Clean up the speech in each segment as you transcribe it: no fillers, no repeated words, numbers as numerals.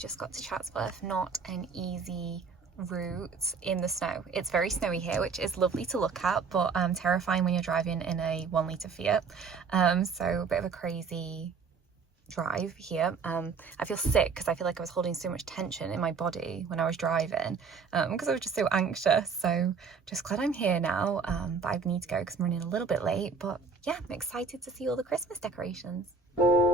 just got to Chatsworth. Not an easy route in the snow. It's very snowy here, which is lovely to look at, but terrifying when you're driving in a 1 litre Fiat. So a bit of a crazy drive here. I feel sick because I feel like I was holding so much tension in my body when I was driving, because I was just so anxious. So just glad I'm here now, but I need to go because I'm running a little bit late. But yeah, I'm excited to see all the Christmas decorations. Yay!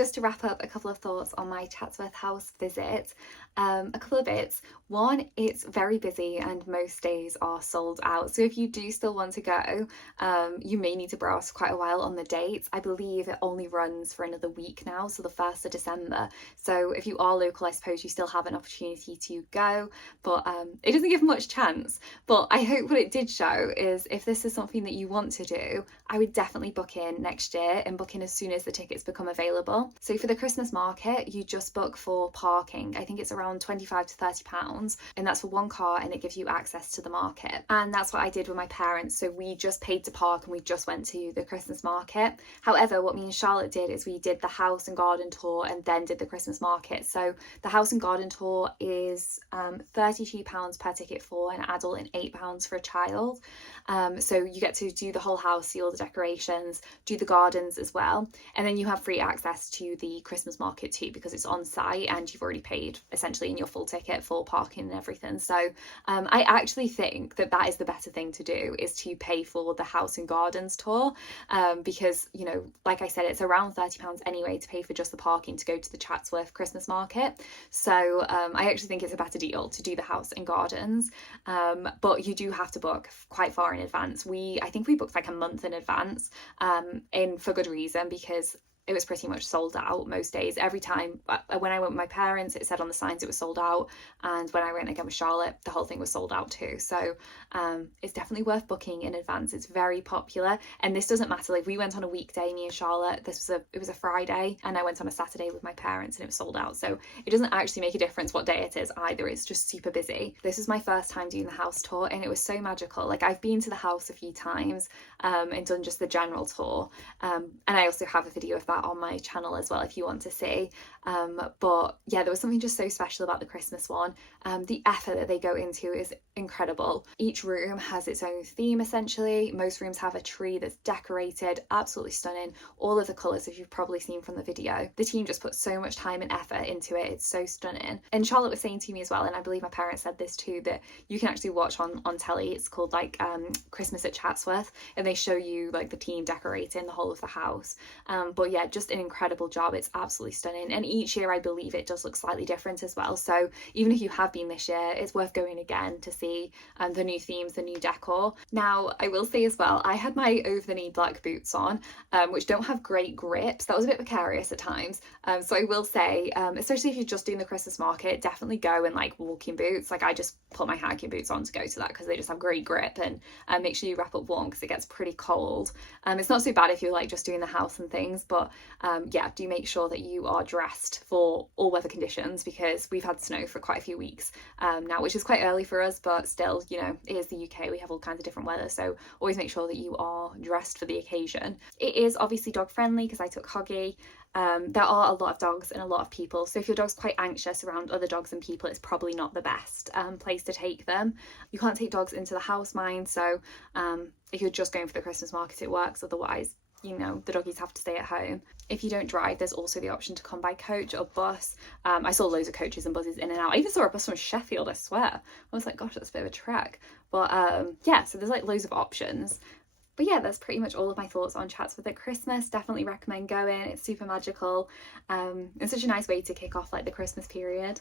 just to wrap up, a couple of thoughts on my Chatsworth House visit. A couple of bits. One, it's very busy and most days are sold out. So if you do still want to go, you may need to browse quite a while on the dates. I believe it only runs for another week now, so the 1st of December. So if you are local, I suppose you still have an opportunity to go, but it doesn't give much chance. But I hope what it did show is if this is something that you want to do, I would definitely book in next year and book in as soon as the tickets become available. So for the Christmas market, you just book for parking. I think it's around £25 to £30, and that's for one car, and it gives you access to the market. And that's what I did with my parents. So we just paid to park and we just went to the Christmas market. However, what me and Charlotte did is we did the house and garden tour and then did the Christmas market. So the house and garden tour is £32 per ticket for an adult and £8 for a child. So you get to do the whole house, see all the decorations, do the gardens as well, and then you have free access to the Christmas market too, because it's on site and you've already paid essentially in your full ticket for parking and everything. So I actually think that that is the better thing to do, is to pay for the house and gardens tour, because, you know, like I said, it's around £30 anyway to pay for just the parking to go to the Chatsworth Christmas market. So I actually think it's a better deal to do the house and gardens, but you do have to book quite far in advance. I think we booked like a month in advance, and for good reason, because it was pretty much sold out most days. Every time when I went with my parents, it said on the signs it was sold out, and when I went again with Charlotte, the whole thing was sold out too. So it's definitely worth booking in advance. It's very popular, and this doesn't matter, like we went on a weekday, me and Charlotte. It was a Friday, and I went on a Saturday with my parents and it was sold out. So it doesn't actually make a difference what day it is either. It's just super busy. This was my first time doing the house tour, and it was so magical. Like I've been to the house a few times and done just the general tour, and I also have a video of that on my channel as well if you want to see. But yeah, there was something just so special about the Christmas one. The effort that they go into is incredible. Each room has its own theme essentially. Most rooms have a tree that's decorated, absolutely stunning, all of the colours, as you've probably seen from the video. The team just put so much time and effort into it. It's so stunning. And Charlotte was saying to me as well, and I believe my parents said this too, that you can actually watch on telly. It's called like Christmas at Chatsworth, and they show you like the team decorating the whole of the house. But yeah, just an incredible job. It's absolutely stunning, and each year I believe it does look slightly different as well. So even if you have been this year, it's worth going again to see the new themes, the new decor. Now I will say as well, I had my over the knee black boots on, which don't have great grips. That was a bit precarious at times. So I will say, especially if you're just doing the Christmas market, definitely go in like walking boots. Like I just put my hiking boots on to go to that because they just have great grip, and make sure you wrap up warm because it gets pretty cold. It's not so bad if you're like just doing the house and things, but yeah, do make sure that you are dressed for all weather conditions, because we've had snow for quite a few weeks now, which is quite early for us, but still, you know, it is the UK, we have all kinds of different weather, so always make sure that you are dressed for the occasion. It is obviously dog friendly because I took Hoggy. There are a lot of dogs and a lot of people, so if your dog's quite anxious around other dogs and people, it's probably not the best place to take them. You can't take dogs into the house, mind, so if you're just going for the Christmas market it works, otherwise, you know, the doggies have to stay at home. If you don't drive, there's also the option to come by coach or bus. I saw loads of coaches and buses in and out. I even saw a bus from Sheffield, I swear. I was like, gosh, that's a bit of a trek. But yeah, so there's like loads of options. But yeah, that's pretty much all of my thoughts on Chatsworth at Christmas. Definitely recommend going. It's super magical. It's such a nice way to kick off like the Christmas period.